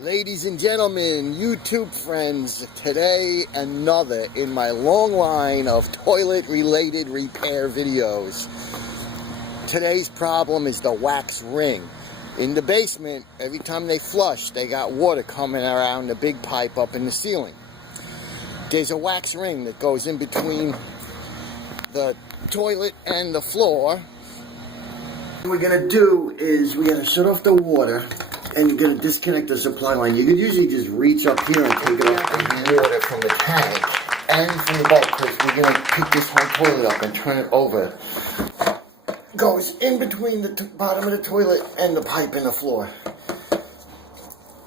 Ladies and gentlemen, YouTube friends, today another in my long line of toilet-related repair videos. Today's problem is the wax ring. In the basement, every time they flush, they got water coming around the big pipe up in the ceiling. There's a wax ring that goes in between the toilet and the floor. What we're going to do is we're going to shut off the water and you're going to disconnect the supply line. You could usually just reach up here and take it off the water from the tank and from the bulb, because we're going to pick this whole toilet up and turn it over. Goes in between the bottom of the toilet and the pipe in the floor.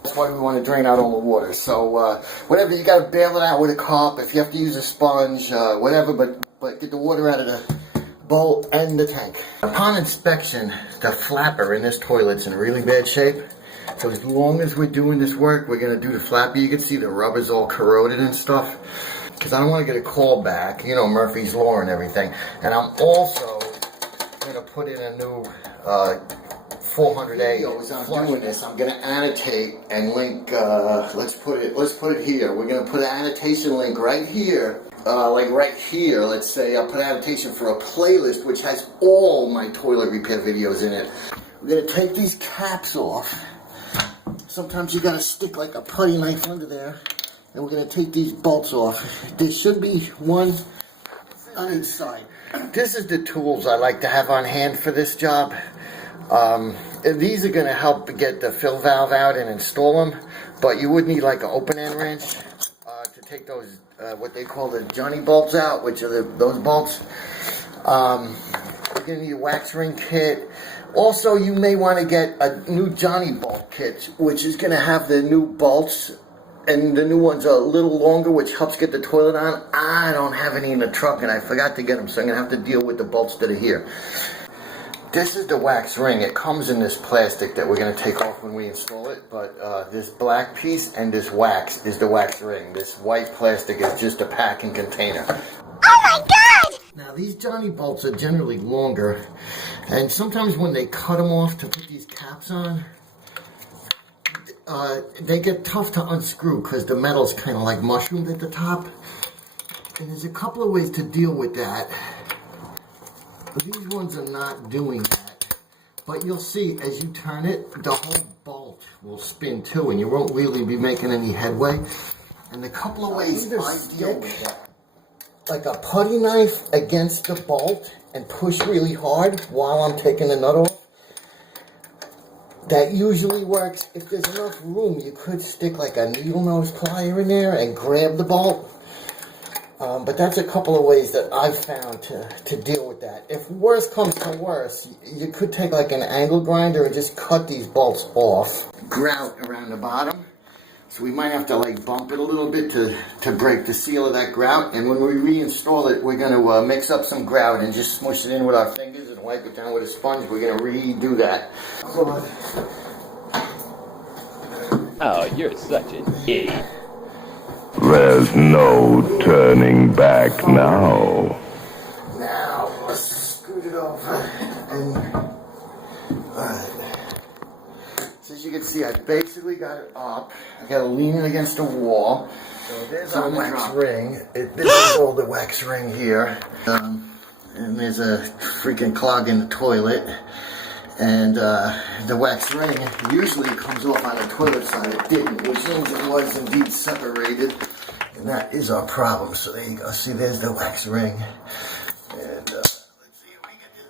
That's why we want to drain out all the water. So whatever, you got to bail it out with a cup. If you have to use a sponge, whatever, but get the water out of the bowl and the tank. Upon inspection, the flapper in this toilet's in really bad shape. So as long as we're doing this work, we're going to do the flapper. You can see the rubber's all corroded and stuff, because I don't want to get a call back, you know, Murphy's Law and everything. And I'm also going to put in a new 400A. As I'm doing this, I'm going to annotate and link, let's put it here. We're going to put an annotation link right here. Like right here, let's say I'll put an annotation for a playlist which has all my toilet repair videos in it. We're going to take these caps off. Sometimes you got to stick like a putty knife under there. And we're going to take these bolts off. There should be one on each side. This is the tools I like to have on hand for this job. These are going to help get the fill valve out and install them. But you would need like an open end wrench to take those, what they call the Johnny bolts out, which are those bolts. We're going to need a wax ring kit. Also, you may want to get a new Johnny bolt kit, which is going to have the new bolts, and the new ones are a little longer, which helps get the toilet on. I don't have any in the truck, and I forgot to get them, so I'm going to have to deal with the bolts that are here. This is the wax ring. It comes in this plastic that we're going to take off when we install it, but this black piece and this wax is the wax ring. This white plastic is just a packing container. Oh my God! Now, these Johnny bolts are generally longer, and sometimes when they cut them off to put these caps on, they get tough to unscrew because the metal's kind of like mushroomed at the top. And there's a couple of ways to deal with that. These ones are not doing that. But you'll see, as you turn it, the whole bolt will spin too, and you won't really be making any headway. And the couple of ways I deal with that, like a putty knife against the bolt and push really hard while I'm taking the nut off. That usually works. If there's enough room, you could stick like a needle nose plier in there and grab the bolt. But that's a couple of ways that I've found to deal with that. If worse comes to worse, you could take like an angle grinder and just cut these bolts off. Grout around the bottom. So we might have to like bump it a little bit to break the seal of that grout. And when we reinstall it, we're going to mix up some grout and just smush it in with our fingers and wipe it down with a sponge. We're going to redo that. Oh, you're such an idiot. There's no turning back now. Now, let's scoot it over. And so as you can see, I basically got it up. I got to lean it against the wall. So there's our wax ring. This is all the wax ring here. And there's a freaking clog in the toilet. And the wax ring usually comes off on the toilet side. It didn't, which means it was indeed separated. And that is our problem. So there you go. See, there's the wax ring. And let's see if we can do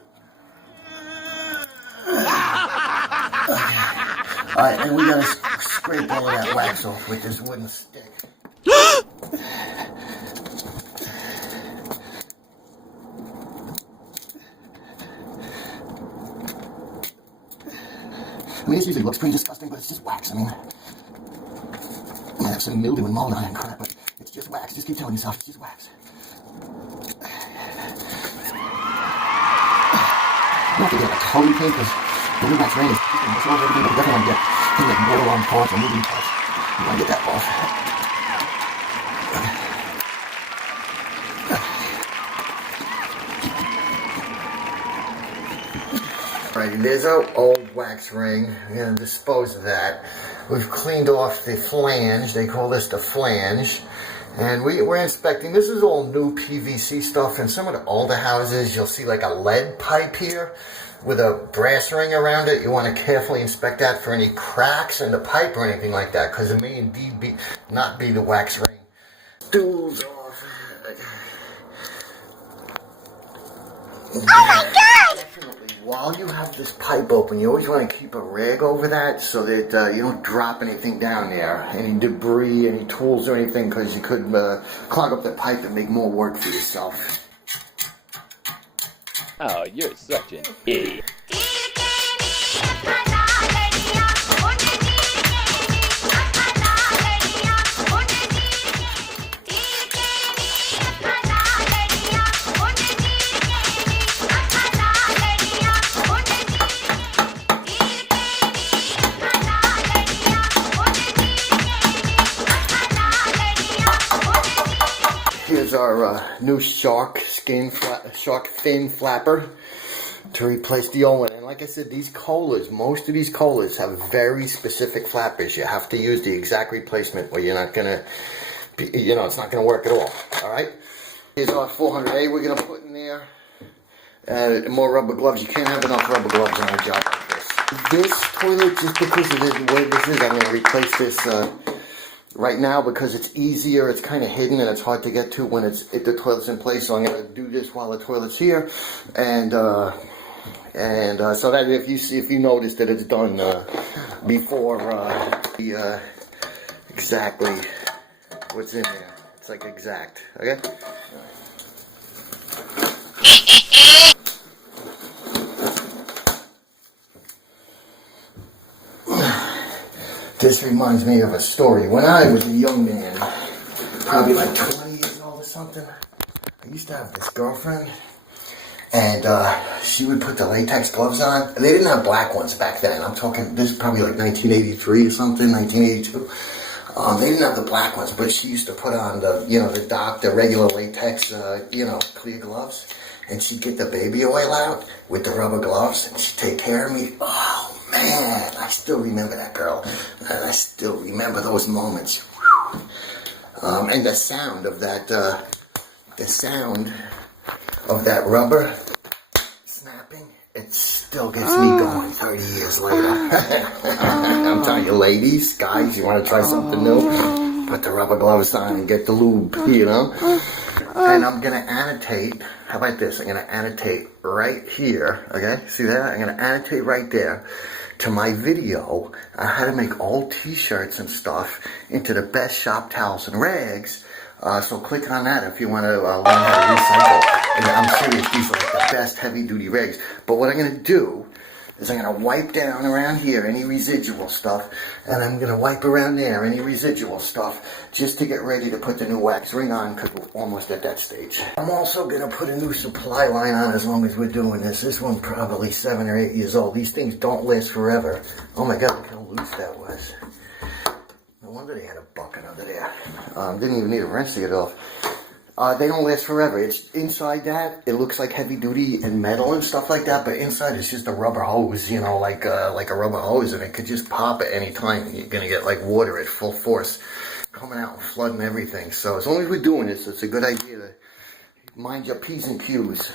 it. Alright, and we gotta scrape all of that wax off with this wooden stick. I mean, this usually looks pretty disgusting, but it's just wax. I mean, I have some mildew and mold on it and crap, but it's just wax. Just keep telling yourself it's just wax. Not to get a totally clean, because the new wax ring is much over everything, but definitely want to get things like metal on parts or moving parts. You want to get that off. Alright, there's our old wax ring. We're going to dispose of that. We've cleaned off the flange. They call this the flange. And we're inspecting. This is all new PVC stuff. In some of the older houses, you'll see like a lead pipe here with a brass ring around it. You want to carefully inspect that for any cracks in the pipe or anything like that, because it may indeed not be the wax ring. Stools off. Oh my God! Definitely, while you have this pipe open, you always want to keep a rag over that so that you don't drop anything down there, any debris, any tools or anything, because you could clog up the pipe and make more work for yourself. Oh, you're such an idiot. Here's our new shark fin flapper to replace the old one. And like I said, these colas, most of these colas have very specific flappers. You have to use the exact replacement, or you're not gonna, it's not gonna work at all. All right. Here's our 400A we're gonna put in there. More rubber gloves. You can't have enough rubber gloves on a job like this. This toilet, just because of the way this is, I'm gonna replace this. Right now, because it's easier, it's kind of hidden and it's hard to get to when the toilet's in place. So I'm going to do this while the toilet's here, and so that if you notice that it's done before exactly what's in there, it's like exact. Okay. This reminds me of a story. When I was a young man, probably like 20 years old or something, I used to have this girlfriend, and she would put the latex gloves on. And they didn't have black ones back then. I'm talking, this is probably like 1983 or something, 1982. They didn't have the black ones, but she used to put on the regular latex, clear gloves. And she'd get the baby oil out with the rubber gloves, and she'd take care of me. Oh, man, I still remember that girl. And I still remember those moments. And the sound of that, rubber snapping, it still gets me going 30 years later. I'm telling you, ladies, guys, you want to try something new? Put the rubber gloves on and get the lube, And I'm going to annotate. How about this? I'm going to annotate right here. Okay? See that? I'm going to annotate right there to my video on how to make old t-shirts and stuff into the best shop towels and rags. So click on that if you want to learn how to recycle. And I'm serious, these are like the best heavy-duty rags. But what I'm going to do is I'm going to wipe down around here any residual stuff, and I'm going to wipe around there any residual stuff just to get ready to put the new wax ring on, because we're almost at that stage. I'm also going to put a new supply line on as long as we're doing this. This one's probably 7 or 8 years old. These things don't last forever. Oh my God, look how loose that was. No wonder they had a bucket under there. Didn't even need a wrench to get it off. They don't last forever. It's inside that, it looks like heavy duty and metal and stuff like that, but inside it's just a rubber hose, like a rubber hose, and it could just pop at any time. You're gonna get like water at full force coming out and flooding everything. So as long as we're doing this, it's a good idea to mind your P's and Q's.